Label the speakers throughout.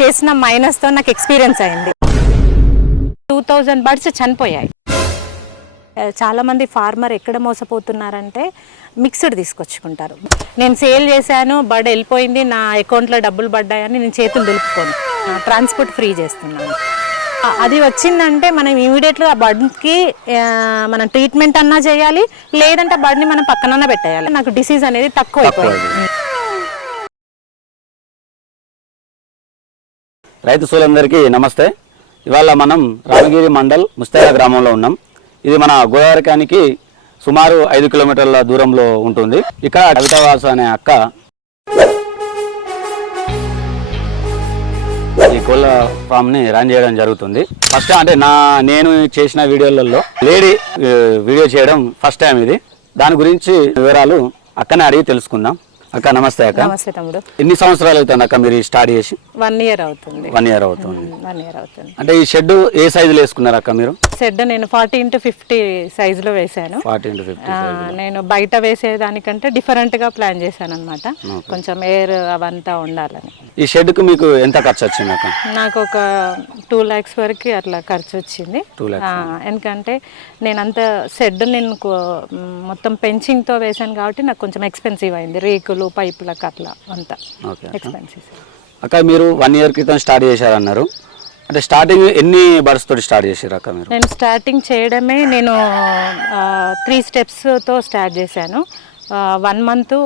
Speaker 1: చేసిన మైనస్తో నాకు ఎక్స్పీరియన్స్ అయింది. టూ థౌజండ్ బర్డ్స్ చనిపోయాయి. Eh, చాలామంది ఫార్మర్ ఎక్కడ మోసపోతున్నారంటే మిక్స్డ్ తీసుకొచ్చుకుంటారు. నేను సేల్ చేశాను బర్డ్ వెళ్ళిపోయింది నా అకౌంట్లో డబ్బులు పడ్డాయని నేను చేతులు దులుపుకోను ట్రాన్స్పోర్ట్ ఫ్రీ చేస్తున్నాను. Ah, అది వచ్చిందంటే మనం ఇమీడియట్గా ఆ బర్డ్కి మనం ట్రీట్మెంట్ అన్నా చేయాలి లేదంటే ఆ బర్డ్ని మనం పక్కనన్నా పెట్టేయాలి. నాకు డిసీజ్ అనేది తక్కువ అయిపోయింది
Speaker 2: రైతు సోలందరికీ నమస్తే. ఇవాళ మనం రామగిరి మండల్ ముస్తారా గ్రామంలో ఉన్నాం. ఇది మన గోదావరికానికి సుమారు ఐదు కిలోమీటర్ల దూరంలో ఉంటుంది. ఇక్కడ కవితావాసు అనే అక్క ఈ కోళ్ళ ఫామ్ని రన్ చేయడం జరుగుతుంది. ఫస్ట్ అంటే నా నేను చేసిన వీడియోలలో లేడీ వీడియో చేయడం ఫస్ట్ టైం ఇది. దాని గురించి వివరాలు అక్కనే అడిగి తెలుసుకుందాం. అక్క నమస్తే అక్క.
Speaker 1: నమస్తే తమ్ముడు.
Speaker 2: ఎన్ని సంవత్సరాలు అవుతుంది అక్క మీరు స్టార్ట్ చేసి?
Speaker 1: వన్ ఇయర్ అవుతుంది.
Speaker 2: వన్ ఇయర్ అవుతుంది.
Speaker 1: వన్ ఇయర్ అవుతుంది.
Speaker 2: అంటే ఈ షెడ్ ఏ సైజులో వేసుకున్నారు అక్క మీరు?
Speaker 1: షెడ్ నేను ఫార్టీ ఇంటూ ఫిఫ్టీ సైజులో వేశాను.
Speaker 2: ఫార్టీ ఇంటూ ఫిఫ్టీ
Speaker 1: నేను బయట వేసేదానికంటే డిఫరెంట్గా ప్లాన్ చేశాను అనమాట కొంచెం ఎయిర్ అవంతా ఉండాలని.
Speaker 2: ఈ షెడ్కు మీకు ఎంత ఖర్చు వచ్చింది అక్క?
Speaker 1: నాకు ఒక టూ ల్యాక్స్ వరకు అట్లా ఖర్చు వచ్చింది ఎందుకంటే నేను అంత షెడ్ నేను కో- మొత్తం పెంచింగ్తో వేశాను కాబట్టి నాకు కొంచెం ఎక్స్పెన్సివ్ అయింది. రేకులు పైపులకు అట్లా అంతా
Speaker 2: ఓకే
Speaker 1: ఎక్స్పెన్సివ్
Speaker 2: అక్క మీరు వన్ ఇయర్ క్రితం స్టార్ట్ చేశారన్నారు. అంటే స్టార్టింగ్ ఎన్ని బర్డ్స్ తోటి స్టార్ట్ చేశారు అక్క మీరు?
Speaker 1: నేను స్టార్టింగ్ చేయడమే నేను త్రీ స్టెప్స్తో స్టార్ట్ చేశాను. One month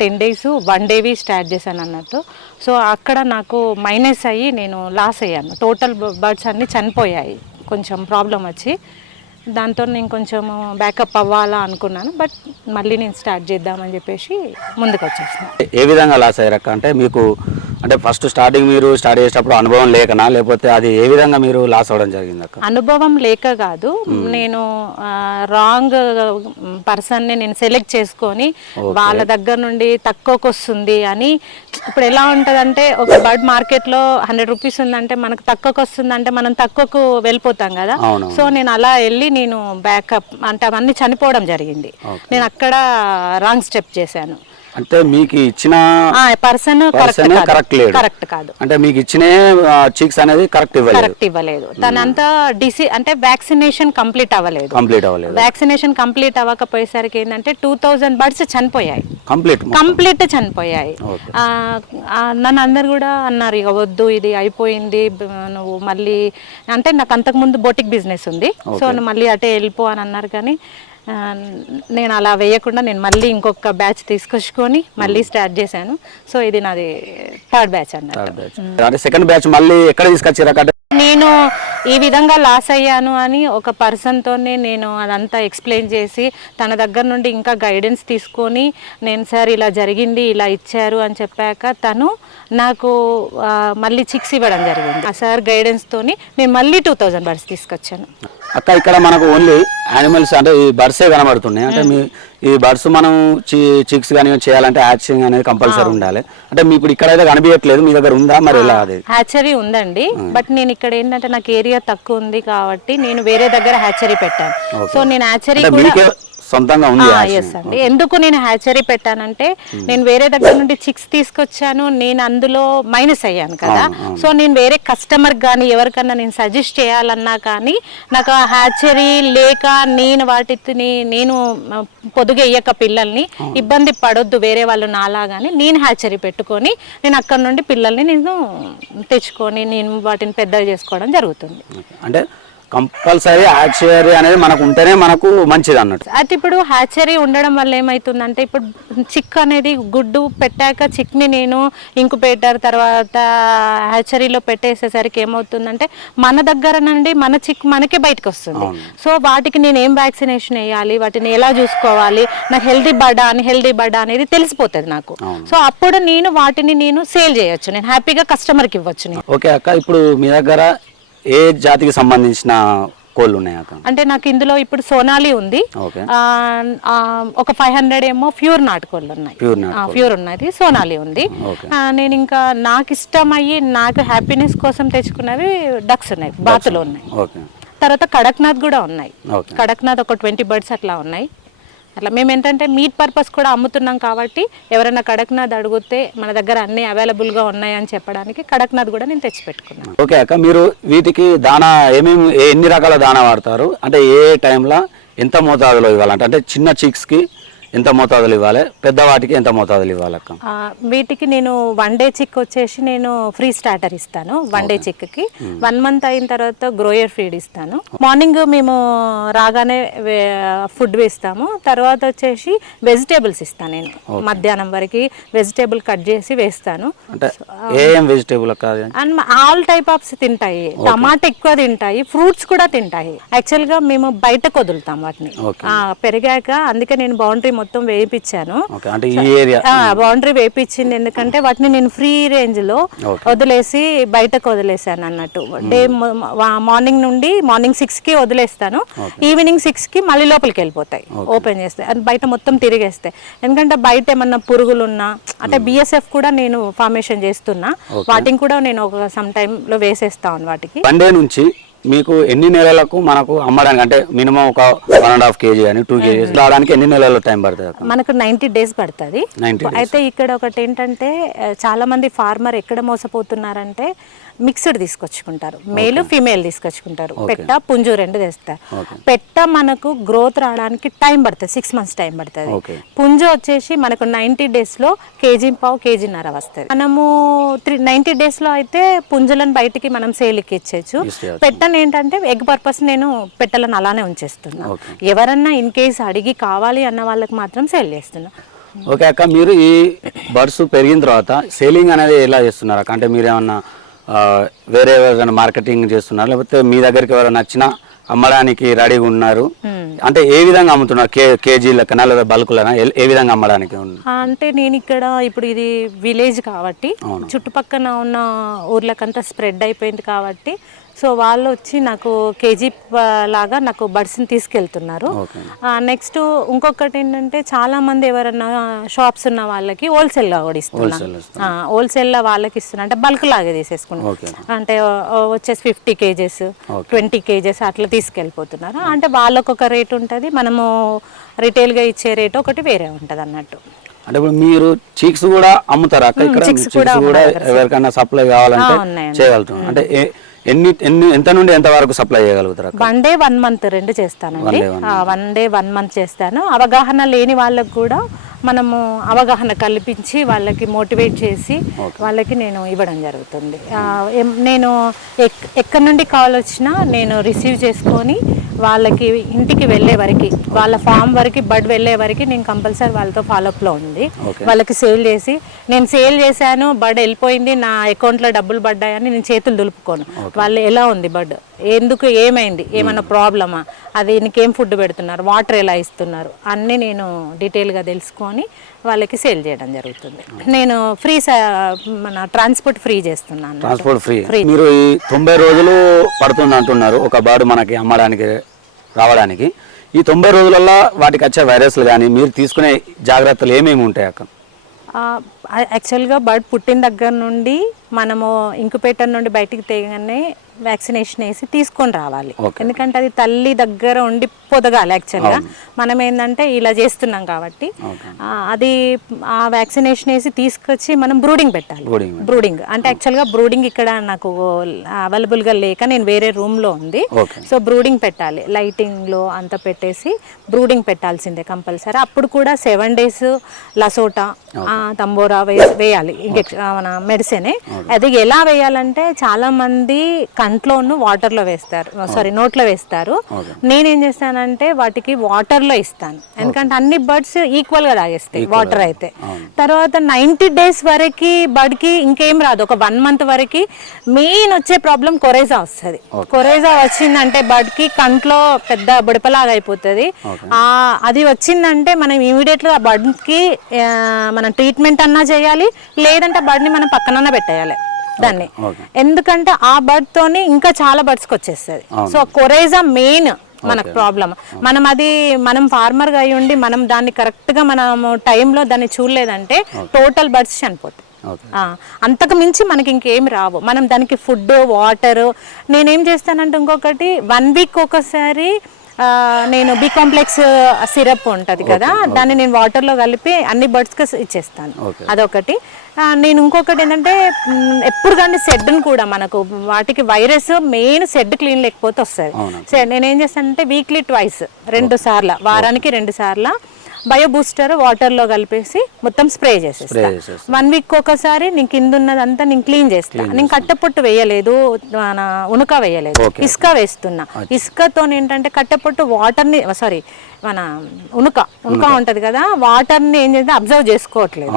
Speaker 1: ten days one Davy start చేశాను అన్నట్టు. సో అక్కడ నాకు మైనస్ అయ్యి నేను లాస్ అయ్యాను. టోటల్ బర్డ్స్ అన్నీ చనిపోయాయి. కొంచెం ప్రాబ్లం వచ్చి. దాంతో నేను కొంచెం బ్యాకప్ అవ్వాలా అనుకున్నాను బట్ మళ్ళీ నేను స్టార్ట్ చేద్దామని చెప్పేసి ముందుకు వచ్చేసాను
Speaker 2: ఏ విధంగా లాస్ అయ్యారక్క అంటే మీకు అంటే ఫస్ట్ స్టార్టింగ్ మీరు స్టార్ట్ చేసేటప్పుడు అనుభవం లేకనా? లేకపోతే అది ఏ విధంగా మీరు లాస్ అవ్వడం జరిగింది అక్క
Speaker 1: అనుభవం లేక కాదు. నేను రాంగ్ పర్సన్ని నేను సెలెక్ట్ చేసుకొని వాళ్ళ దగ్గర నుండి తక్కువకి వస్తుంది అని. ఇప్పుడు ఎలా ఉంటుందంటే ఒక బర్డ్ మార్కెట్లో హండ్రెడ్ రూపీస్ ఉందంటే మనకు తక్కువకి వస్తుందంటే మనం తక్కువకు వెళ్ళిపోతాం కదా. సో నేను అలా వెళ్ళి నేను బ్యాకప్ అంటే అవన్నీ చనిపోవడం జరిగింది. నేను అక్కడ రాంగ్ స్టెప్ చేశాను.
Speaker 2: అంటే మీకు ఇచ్చిన
Speaker 1: పర్సన్
Speaker 2: పర్సన్
Speaker 1: కరెక్ట్
Speaker 2: లేడు.
Speaker 1: కరెక్ట్ కాదు.
Speaker 2: అంటే మీకు ఇచ్చిన చిక్స్ అనేది కరెక్ట్ ఇవ్వలేదు.
Speaker 1: కరెక్ట్ ఇవ్వలేదు. తనంతా డిసి అంటే వ్యాక్సినేషన్ కంప్లీట్ అవ్వలేదు.
Speaker 2: కంప్లీట్ అవ్వలేదు.
Speaker 1: వ్యాక్సినేషన్ కంప్లీట్ అవ్వకపోయేసరికి ఏంటంటే టూ థౌజండ్ బర్డ్స్ చనిపోయాయి.
Speaker 2: కంప్లీట్
Speaker 1: కంప్లీట్ చనిపోయాయి. నన్ను అందరు కూడా అన్నారు ఇక వద్దు ఇది అయిపోయింది నువ్వు మళ్ళీ అంటే నాకు అంతకుముందు బోటిక్ బిజినెస్ ఉంది. సో నువ్వు మళ్ళీ అటే వెళ్ళిపో అని అన్నారు కానీ నేను అలా వేయకుండా నేను మళ్ళీ ఇంకొక బ్యాచ్ తీసుకొచ్చుకొని మళ్ళీ స్టార్ట్ చేశాను. సో ఇది నాది థర్డ్ బ్యాచ్ అన్నట్టు.
Speaker 2: అంటే సెకండ్ బ్యాచ్ మళ్ళీ ఎక్కడ తీసుకొచ్చారు
Speaker 1: నేను ఈ విధంగా లాస్ అయ్యాను అని ఒక పర్సన్తోనే నేను అదంతా ఎక్స్ప్లెయిన్ చేసి తన దగ్గర నుండి ఇంకా గైడెన్స్ తీసుకొని నేను సార్ ఇలా జరిగింది ఇలా ఇచ్చారు అని చెప్పాక తను నాకు మళ్ళీ చిక్స్ ఇవ్వడం జరిగింది. ఆ సార్ గైడెన్స్తోని నేను మళ్ళీ టూ థౌజండ్ బర్డ్స్ తీసుకొచ్చాను.
Speaker 2: అక్క ఇక్కడ మనకు ఓన్లీ యానిమల్స్ అంటే ఈ బర్డ్సే కనబడుతున్నాయి. అంటే మీ ఈ బర్డ్స్ మనం చిక్స్ కానీ చేయాలంటే హ్యాచింగ్ అనేది కంపల్సరీ ఉండాలి. అంటే మీ ఇప్పుడు ఇక్కడైతే కనిపించట్లేదు మీ దగ్గర ఉందా? మరి ఎలా అది?
Speaker 1: హ్యాచరీ ఉందండి. బట్ నేను ఇక్కడ ఏంటంటే నాకు ఏరియా తక్కువ ఉంది కాబట్టి నేను వేరే దగ్గర హ్యాచరీ పెట్టాను. సో నేను హ్యాచరీ
Speaker 2: మీకే సొంతంగా ఉంది.
Speaker 1: ఎస్ అండి. ఎందుకు నేను హ్యాచరీ పెట్టానంటే నేను వేరే దగ్గర నుండి చిక్స్ తీసుకొచ్చాను నేను అందులో మైనస్ అయ్యాను కదా. సో నేను వేరే కస్టమర్ కానీ ఎవరికన్నా నేను సజెస్ట్ చేయాలన్నా కానీ నాకు ఆ హ్యాచరీ లేక నేను వాటిని నేను పొదుగెయ్యక పిల్లల్ని ఇబ్బంది పడొద్దు వేరే వాళ్ళు నాలాగాని. నేను హ్యాచరీ పెట్టుకొని నేను అక్కడ నుండి పిల్లల్ని నేను తెచ్చుకొని నేను వాటిని పెద్దగా చేసుకోవడం జరుగుతుంది.
Speaker 2: అంటే కంపల్సరీ యాక్చువరీ అనేది మనకు ఉంటేనే మనకు మంచిది అన్నట్టు.
Speaker 1: అయితే ఇప్పుడు హ్యాచరీ ఉండడం వల్ల ఏమవుతుందంటే ఇప్పుడు చిక్ అనేది గుడ్డు పెట్టాక చిక్ని నేను ఇంకుపేటర్ తర్వాత హ్యాచరీలో పెట్టేసేసరికి ఏమవుతుందంటే మన దగ్గర నుండి మన చిక్ మనకే బయటకు వస్తుంది సో వాటికి నేను ఏం వ్యాక్సినేషన్ వేయాలి? వాటిని ఎలా చూసుకోవాలి? నాకు హెల్దీ బడా అని హెల్దీ బడా అనేది తెలిసిపోతుంది నాకు. సో అప్పుడు నేను వాటిని నేను సేల్ చేయొచ్చు. నేను హ్యాపీగా కస్టమర్కి ఇవ్వచ్చు
Speaker 2: ఓకే అక్క ఇప్పుడు మీ దగ్గర ఏ జాతికి సంబంధించిన కోళ్ళు ఉన్నాయి అక్క?
Speaker 1: అంటే నాకు ఇందులో ఇప్పుడు సోనాలి ఉంది. ఒక ఫైవ్ హండ్రెడ్ ఏమో ప్యూర్ నాటుకోళ్ళు ఉన్నాయి.
Speaker 2: ప్యూర్
Speaker 1: ఉన్నది సోనాలి ఉంది. నేను ఇంకా నాకు ఇష్టమయ్యి నాకు హ్యాపీనెస్ కోసం తెచ్చుకున్నవి డక్స్ ఉన్నాయి బాతులు ఉన్నాయి. తర్వాత కడక్నాథ్ కూడా ఉన్నాయి. కడక్నాథ్ ఒక ట్వంటీ బర్డ్స్ అట్లా ఉన్నాయి. అట్లా మేము ఏంటంటే మీట్ పర్పస్ కూడా అమ్ముతున్నాం కాబట్టి ఎవరైనా కడక్నాథ్ అడిగితే మన దగ్గర అన్ని అవైలబుల్గా ఉన్నాయని చెప్పడానికి కడక్నాథ్ కూడా నేను తెచ్చిపెట్టుకున్నాను
Speaker 2: ఓకే అక్క మీరు వీటికి దానా ఏమేమి ఎన్ని రకాల దానా వాడతారు? అంటే ఏ టైంలో ఎంత మోతాదులో ఇవ్వాలంటే అంటే చిన్న చిక్స్కి ఎంత మోతాదులు ఇవ్వాలి? పెద్ద వాటికి ఎంత మోతాదులు ఇవ్వాలి అక్క?
Speaker 1: వీటికి నేను వన్ డే చిక్ వచ్చేసి నేను ఫ్రీ స్టార్టర్ ఇస్తాను వన్ డే చిక్కి వన్ మంత్ అయిన తర్వాత గ్రోయర్ ఫీడ్ ఇస్తాను. మార్నింగ్ మేము రాగానే ఫుడ్ వేస్తాము. తర్వాత వచ్చేసి వెజిటేబుల్స్ ఇస్తాను నేను. మధ్యాహ్నం వరకు వెజిటేబుల్ కట్ చేసి వేస్తాను.
Speaker 2: Vegetable?
Speaker 1: And all type offs తింటాయి. టమాటా ఎక్కువ తింటాయి ఫ్రూట్స్ కూడా తింటాయి. యాక్చువల్గా మేము బయటకు వదులుతాం వాటిని. పెరిగాక అందుకే నేను బౌండరీ మొత్తం వేయించాను
Speaker 2: ఓకే అంటే ఈ ఏరియా.
Speaker 1: బౌండరీ వేయించింది ఎందుకంటే వాటిని నేను ఫ్రీ
Speaker 2: రేంజ్లో.
Speaker 1: వదిలేసి బయటకు వదిలేసాను అన్నట్టు. డే మార్నింగ్ నుండి మార్నింగ్ సిక్స్కి వదిలేస్తాను ఈవినింగ్ సిక్స్కి మళ్ళీ లోపలికి వెళ్ళిపోతాయి. ఓపెన్ చేస్తే అది బయట మొత్తం తిరిగేస్తాయి ఎందుకంటే బయట ఏమన్నా పురుగులు ఉన్నా అంటే బిఎస్ఎఫ్ కూడా నేను ఫార్మేషన్ చేస్తున్నా. వాటిని కూడా నేను ఒక సమ్లో వేసేస్తాను వాటికి.
Speaker 2: నుంచి మీకు ఎన్ని నెలలకు మనకు అమ్మడానికి అంటే మినిమం ఒక వన్ అండ్ హాఫ్ కేజీ అని టూ కేజీస్ రావడానికి ఎన్ని నెలలు టైం పడుతుంది
Speaker 1: మనకు నైంటీ డేస్ పడుతుంది.
Speaker 2: 90 days.
Speaker 1: అయితే ఇక్కడ ఒకటి ఏంటంటే చాలా మంది ఫార్మర్ ఎక్కడ మోసపోతున్నారంటే మిక్స్డ్ తీసుకొచ్చుకుంటారు. మేల్ ఫీమేల్ తీసుకొచ్చుకుంటారు. పెట్ట పుంజు రెండు తెస్తారు. పెట్ట మనకు గ్రోత్ రావడానికి టైం పడుతుంది సిక్స్ మంత్స్ టైం పడుతుంది. పుంజు వచ్చేసి మనకు నైంటీ డేస్లో కేజీ పావు కేజీన్నర వస్తుంది. మనము త్రీ నైంటీ డేస్లో అయితే పుంజులను బయటికి మనం సేల్కి ఇచ్చేయచ్చు.
Speaker 2: ఇచ్చేయచ్చు.
Speaker 1: పెట్టను ఏంటంటే ఎగ్ పర్పస్ నేను పెట్టలను అలానే ఉంచేస్తున్నా. ఎవరన్నా ఇన్ కేస్ అడిగి కావాలి అన్న వాళ్ళకి మాత్రం సేల్ చేస్తున్నా.
Speaker 2: ఓకే అక్క మీరు ఈ బర్డ్స్ పెరిగిన తర్వాత సేలింగ్ అనేది ఎలా చేస్తున్నారు అక్క? అంటే మీరు ఏమన్నా వేరే ఎవరైనా మార్కెటింగ్ చేస్తున్నారు? లేకపోతే మీ దగ్గరికి ఎవరైనా నచ్చినా అమ్మడానికి రెడీగా ఉన్నారు? అంటే ఏ విధంగా అమ్ముతున్నారు? కే కేజీ లెక్కన లేదా బల్కులనా ఏ- విధంగా అమ్మడానికి
Speaker 1: అంటే నేను ఇక్కడ ఇప్పుడు ఇది విలేజ్ కాబట్టి
Speaker 2: అవును.
Speaker 1: చుట్టుపక్కల ఉన్న ఊర్లకంతా స్ప్రెడ్ అయిపోయింది కాబట్టి సో వాళ్ళు వచ్చి నాకు కేజీ లాగా నాకు బడ్స్ని తీసుకెళ్తున్నారు. నెక్స్ట్ ఇంకొకటి ఏంటంటే చాలా మంది ఎవరన్నా షాప్స్ ఉన్న వాళ్ళకి హోల్సేల్గా కూడా ఇస్తున్నా. హోల్సేల్లో వాళ్ళకి ఇస్తున్నా. అంటే బల్క్ లాగా తీసేసుకున్నాం. అంటే వచ్చేసి ఫిఫ్టీ కేజెస్. ట్వంటీ కేజెస్ అట్లా తీసుకెళ్ళిపోతున్నారు. అంటే వాళ్ళకు ఒక రేట్ ఉంటుంది. మనము రిటైల్గా ఇచ్చే రేట్ ఒకటి వేరే ఉంటుంది అన్నట్టు
Speaker 2: అంటే ఇప్పుడు మీరు చీక్స్ కూడా అమ్ముతారా ఇక్కడ చీక్స్
Speaker 1: కూడా
Speaker 2: ఎవరికైనా సప్లై కావాలంటే. చేయగలుగుతాం. అంటే ఎన్ని ఎన్ని ఎంత నుండి ఎంత వరకు సప్లై చేయగలుగుతారు
Speaker 1: వన్ డే వన్ మంత్ రెండు చేస్తానండి. One day one month. చేస్తాను. అవగాహన లేని వాళ్ళకు కూడా మనము అవగాహన కల్పించి వాళ్ళకి మోటివేట్ చేసి వాళ్ళకి నేను ఇవ్వడం జరుగుతుంది. నేను ఎక్- ఎక్కడి నుండి కాల్ వచ్చినా నేను రిసీవ్ చేసుకొని వాళ్ళకి ఇంటికి వెళ్ళే వరకు వాళ్ళ ఫామ్ వరకు బడ్ వెళ్ళే వరకు నేను కంపల్సరీ వాళ్ళతో ఫాలోఅప్లో ఉంది. వాళ్ళకి సేల్ చేసి నేను సేల్ చేశాను బడ్ వెళ్ళిపోయింది నా అకౌంట్లో డబ్బులు పడ్డాయని నేను చేతులు దులుపుకోను. వాళ్ళు ఎలా ఉంది బడ్? ఎందుకు ఏమైంది? ఏమన్నా ప్రాబ్లమా? అది నీకేం ఫుడ్ పెడుతున్నారు? వాటర్ ఎలా ఇస్తున్నారు? అన్నీ నేను డీటెయిల్గా తెలుసుకొని వాళ్ళకి సేల్ చేయడం జరుగుతుంది. నేను ఫ్రీ మన ట్రాన్స్పోర్ట్ ఫ్రీ చేస్తున్నాను.
Speaker 2: Transport free. మీరు ఈ తొంభై రోజులు పడుతుంది అంటున్నారు. ఒక బర్డ్ మనకి అమ్మడానికి రావడానికి. ఈ తొంభై రోజులలో వాటికి వచ్చే వైరస్లు కానీ మీరు తీసుకునే జాగ్రత్తలు ఏమేమి ఉంటాయి అక్క?
Speaker 1: యాక్చువల్గా బర్డ్ పుట్టిన దగ్గర నుండి మనము ఇంకుపేటర్ నుండి బయటికి తీయగానే వ్యాక్సినేషన్ వేసి తీసుకొని రావాలి. ఎందుకంటే అది తల్లి దగ్గర ఉండి పొదగాలి యాక్చువల్గా మనం ఏంటంటే ఇలా చేస్తున్నాం కాబట్టి అది ఆ వ్యాక్సినేషన్ వేసి తీసుకొచ్చి మనం బ్రూడింగ్ పెట్టాలి. బ్రూడింగ్ అంటే యాక్చువల్గా బ్రూడింగ్ ఇక్కడ నాకు అవైలబుల్గా లేక నేను వేరే రూమ్లో ఉంది. సో బ్రూడింగ్ పెట్టాలి. లైటింగ్లో అంతా పెట్టేసి బ్రూడింగ్ పెట్టాల్సిందే కంపల్సరీ. అప్పుడు కూడా సెవెన్ డేస్ లసోటా తంబోరా వేయాలి. ఇంజెక్షన్ మన మెడిసిన్. అది ఎలా వేయాలంటే చాలా మంది కంట్లోను వాటర్లో వేస్తారు. సారీ నోట్లో వేస్తారు. నేనేం చేస్తానంటే వాటికి వాటర్లో ఇస్తాను. ఎందుకంటే అన్ని బర్డ్స్ ఈక్వల్గా తాగేస్తాయి వాటర్ అయితే. తర్వాత నైంటీ డేస్ వరకు బర్డ్కి ఇంకేం రాదు. ఒక వన్ మంత్ వరకు మెయిన్ వచ్చే ప్రాబ్లం కొరేజా వస్తుంది. కొరేజా వచ్చిందంటే బర్డ్కి కంట్లో పెద్ద బుడపలాగా అయిపోతుంది. ఆ, అది వచ్చిందంటే మనం ఇమీడియట్గా ఆ బర్డ్కి మనం ట్రీట్మెంట్ అన్నా చేయాలి లేదంటే బర్డ్ని మనం పక్కనన్నా పెట్టేయాలి. దాన్ని. ఎందుకంటే ఆ బర్డ్ తోని ఇంకా చాలా బర్డ్స్కి వచ్చేస్తుంది. సో కొరేజా మెయిన్ మనకు ప్రాబ్లం మనం అది మనం ఫార్మర్గా అయి ఉండి మనం దాన్ని కరెక్ట్గా మనం టైంలో దాన్ని చూడలేదంటే టోటల్ బర్డ్స్ చనిపోతాయి. అంతకు మించి మనకి ఇంకేం రావు. మనం దానికి ఫుడ్ వాటర్ నేనేం చేస్తానంటే ఇంకొకటి వన్ వీక్ ఒకసారి నేను బి కాంప్లెక్స్ సిరప్ ఉంటుంది కదా దాన్ని నేను వాటర్లో కలిపి అన్ని బర్డ్స్కి ఇచ్చేస్తాను. అదొకటి. నేను ఇంకొకటి ఏంటంటే ఎప్పుడు కానీ సెడ్ని కూడా మనకు వాటికి వైరస్ మెయిన్ సెడ్ క్లీన్ లేకపోతే వస్తుంది.
Speaker 2: అవునండి.
Speaker 1: సో నేనేం చేస్తానంటే వీక్లీ ట్వైస్ రెండు సార్లు వారానికి రెండు సార్లు బయో బూస్టర్ వాటర్లో కలిపేసి మొత్తం స్ప్రే
Speaker 2: చేసేస్తాం.
Speaker 1: వన్ వీక్ ఒకసారి నేను కింద ఉన్నదంతా నేను క్లీన్ చేస్తాను నేను కట్టెపొట్టు వేయలేదు మన ఉనుక వేయలేదు. ఇసుక వేస్తున్నా. ఇసుకతో ఏంటంటే కట్టెపొట్టు వాటర్ని సారీ మన ఉనుక ఉనుక ఉంటది కదా వాటర్ని ఏం చేస్తే అబ్జర్వ్ చేసుకోవట్లేదు.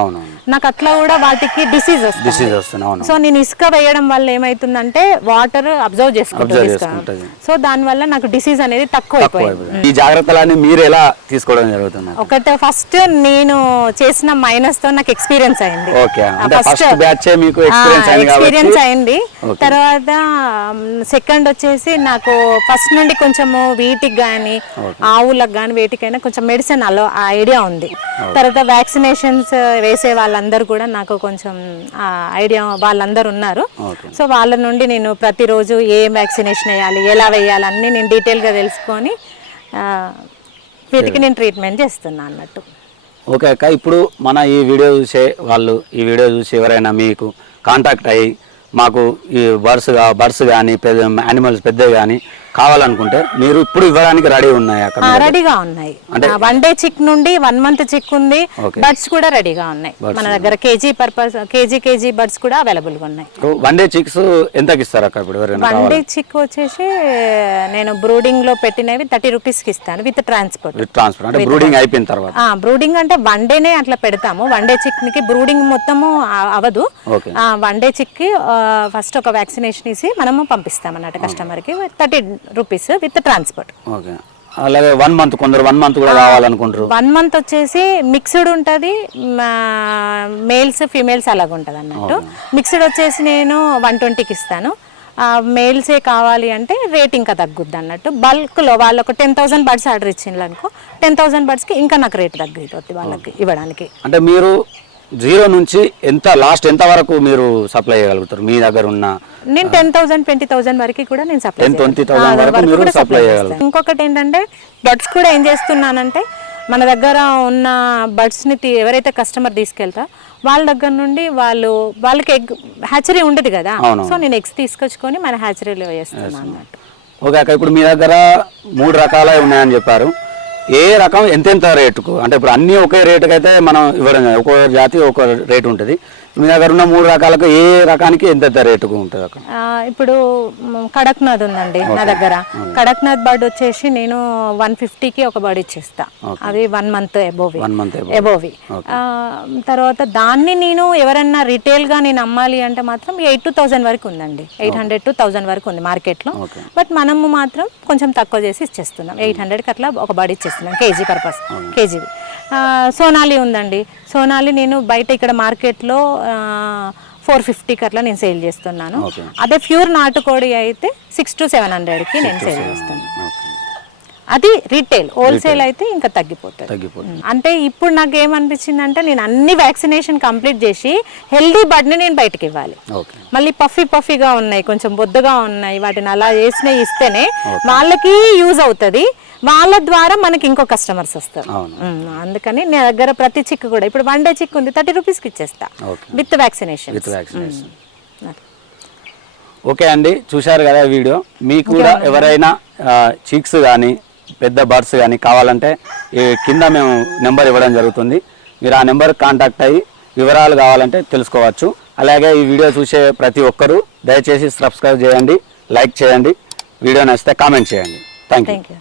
Speaker 1: నాకు అట్లా కూడా వాటికి డిసీజ్ వస్తుంది.
Speaker 2: డిసీజ్ వస్తుంది అవును.
Speaker 1: సో నేను ఇసుక వేయడం వల్ల ఏమైతుందంటే వాటర్ అబ్జర్వ్ చేసుకుంటుంది. సో దానివల్ల నాకు డిసీజ్ అనేది తక్కువ అయిపోయింది.
Speaker 2: ఈ జాగ్రత్తలన్నీ మీరు ఎలా తీసుకోవడం జరుగుతుంది?
Speaker 1: ఒకటి ఫస్ట్ నేను చేసిన మైనస్తో నాకు ఎక్స్పీరియన్స్ అయింది.
Speaker 2: ఫస్ట్ ఎక్స్పీరియన్స్ అయింది.
Speaker 1: తర్వాత సెకండ్ వచ్చేసి నాకు ఫస్ట్ నుండి కొంచెము వీటికి కానీ ఆవులకు కానీ వేటికైనా కొంచెం మెడిసిన్ అలో ఐడియా ఉంది. తర్వాత వ్యాక్సినేషన్స్ వేసే వాళ్ళందరూ కూడా నాకు కొంచెం ఐడియా వాళ్ళందరూ ఉన్నారు. సో వాళ్ళ నుండి నేను ప్రతిరోజు ఏ వ్యాక్సినేషన్ వేయాలి ఎలా వేయాలి అన్నీ నేను డీటెయిల్గా తెలుసుకొని ఆ, వీటికి నేను ట్రీట్మెంట్ చేస్తున్నా అన్నట్టు.
Speaker 2: ఓకే అక్క ఇప్పుడు మన ఈ వీడియో చూసే వాళ్ళు ఈ వీడియో చూసి ఎవరైనా మీకు కాంటాక్ట్ అయ్యి మాకు ఈ బర్డ్స్ బర్డ్స్ కానీ పెద్ద యానిమల్స్ పెద్దవి కానీ కావాలనుకుంటే మీరు ఇప్పుడు ఇవ్వడానికి రెడీ ఉన్నాయి అక్కడ
Speaker 1: రెడీగా ఉన్నాయి. వన్ డే చిక్ నుండి వన్ మంత్ చిక్ ఉంది. బర్డ్స్ కూడా రెడీగా ఉన్నాయి. మన దగ్గర kg purpose kg kg birds కూడా అవైలబుల్గా ఉన్నాయి.
Speaker 2: వన్ డే చిక్స్ ఎంతకి ఇస్తారు అక్క ఇప్పుడు
Speaker 1: వన్ డే చిక్ వచ్చేసి నేను బ్రూడింగ్లో పెట్టినవి థర్టీ రూపీస్కి ఇస్తాను విత్ ట్రాన్స్పోర్ట్
Speaker 2: విత్ ట్రాన్స్ఫర్ అంటే బ్రూడింగ్ అయిపోయిన తర్వాత.
Speaker 1: బ్రూడింగ్ అంటే వన్ డేనే అట్లా పెడతాము. వన్ డే చిక్కి బ్రూడింగ్ మొత్తము అవదు. వన్ డే చిక్కి ఫస్ట్ ఒక వ్యాక్సినేషన్ ఇసి మనము పంపిస్తాం అన్నట్టు కస్టమర్కి. Thirty rupees with transport
Speaker 2: okay. అలాగే వన్ మంత్ కొందరు వన్ మంత్ కూడా కావాలనుకుంటారు
Speaker 1: వన్ మంత్ వచ్చేసి మిక్స్డ్ ఉంటుంది మేల్స్ ఫీమేల్స్ అలాగ ఉంటుంది అన్నట్టు. మిక్స్డ్ వచ్చేసి నేను వన్ ట్వంటీకి ఇస్తాను. మేల్సే కావాలి అంటే రేట్ ఇంకా తగ్గుద్ది అన్నట్టు. బల్క్లో వాళ్ళు ఒక టెన్ థౌసండ్ బర్డ్స్ ఆర్డర్ ఇచ్చిండ్రు అనుకో టెన్ థౌసండ్ బర్డ్స్కి ఇంకా నాకు రేట్ తగ్గిపోతుంది వాళ్ళకి ఇవ్వడానికి.
Speaker 2: అంటే మీరు జీరో నుంచి ఎంత లాస్ట్ ఎంత వరకు మీరు సప్లై చేయగలుగుతారు? మీ దగ్గర ఉన్న
Speaker 1: నేను టెన్ థౌసండ్ ట్వంటీ థౌసండ్ వరకు కూడా నేను సప్లై
Speaker 2: 10, 20,000 వరకు మీరు supply చేయగలరు.
Speaker 1: ఇంకొకటి ఏంటంటే బర్డ్స్ కూడా ఏం చేస్తున్నానంటే మన దగ్గర ఉన్న బర్డ్స్ని ఎవరైతే కస్టమర్ తీసుకెళ్తా వాళ్ళ దగ్గర నుండి వాళ్ళు వాళ్ళకి ఎగ్ హ్యాచరీ ఉండదు కదా. సో నేను ఎగ్స్ తీసుకొచ్చుకొని మన హ్యాచరీలో వేస్తున్నాను అన్నట్టు.
Speaker 2: ఓకే అక్క ఇప్పుడు మీ దగ్గర మూడు రకాలే ఉన్నాయని చెప్పారు. ఏ రకం ఎంతెంత రేటుకు? అంటే ఇప్పుడు అన్నీ ఒకే రేటుకైతే అయితే మనం ఇవ్వడం ఒక్కొక్క జాతి ఒక రేటు ఉంటుంది. మీ దగ్గర ఉన్న మూడు రకాలకు ఏ రకానికి ఎంతెంత రేటుకు ఉంటుంది అక్క
Speaker 1: ఆ, ఇప్పుడు కడక్నాథ్ ఉందండి నా దగ్గర. కడక్నాథ్ బర్డ్ వచ్చేసి నేను వన్ ఫిఫ్టీకి ఒక బర్డ్ ఇచ్చేస్తా. అది వన్ మంత్ ఎబోవి ఎబోవి తర్వాత దాన్ని నేను ఎవరన్నా రిటైల్గా నేను అమ్మాలి అంటే మాత్రం ఎయిట్ టు థౌసండ్ వరకు ఉందండి. ఎయిట్ హండ్రెడ్ టు థౌసండ్ వరకు ఉంది మార్కెట్లో. బట్ మనము మాత్రం కొంచెం తక్కువ చేసి ఇచ్చేస్తున్నాం. ఎయిట్ హండ్రెడ్కి అట్లా ఒక బడి ఇచ్చేస్తున్నాం కేజీ పర్పస్. కేజీ సోనాలి ఉందండి. సోనాలి నేను బయట ఇక్కడ మార్కెట్లో ఫోర్ ఫిఫ్టీకి అట్లా నేను సేల్ చేస్తున్నాను. అదే ప్యూర్ నాటుకోడి అయితే సిక్స్ టు సెవెన్ హండ్రెడ్కి నేను సేల్ చేస్తాను అది రీటైల్ హోల్సేల్ అయితే ఇంకా తగ్గిపోతుంది.
Speaker 2: తగ్గిపోతుంది.
Speaker 1: అంటే ఇప్పుడు నాకు ఏమనిపించింది అంటే నేను అన్ని వ్యాక్సినేషన్ కంప్లీట్ చేసి హెల్దీ బర్డ్ని నేను బయటకి ఇవ్వాలి. మళ్ళీ పఫీ పఫీగా ఉన్నాయి కొంచెం బొద్దుగా ఉన్నాయి వాటిని అలా చేసిన ఇస్తేనే వాళ్ళకి యూజ్ అవుతుంది. వాళ్ళ ద్వారా మనకి ఇంకో కస్టమర్స్ వస్తారు. అందుకని నా దగ్గర ప్రతి చిక్ కూడా ఇప్పుడు వన్ డే చిక్ ఉంది థర్టీ రూపీస్కి ఇచ్చేస్తా.
Speaker 2: Okay.
Speaker 1: With vaccination
Speaker 2: with vaccination okay అండి చూశారు కదా వీడియో. మీకు కూడా ఎవరైనా చీక్స్ కానీ పెద్ద బర్డ్స్ కానీ కావాలంటే ఈ కింద మేము నెంబర్ ఇవ్వడం జరుగుతుంది. మీరు ఆ నెంబర్ కాంటాక్ట్ అయ్యి వివరాలు కావాలంటే తెలుసుకోవచ్చు. అలాగే ఈ వీడియో చూసే ప్రతి ఒక్కరూ దయచేసి సబ్స్క్రైబ్ చేయండి లైక్ చేయండి. వీడియో నచ్చితే కామెంట్ చేయండి.
Speaker 1: Thank you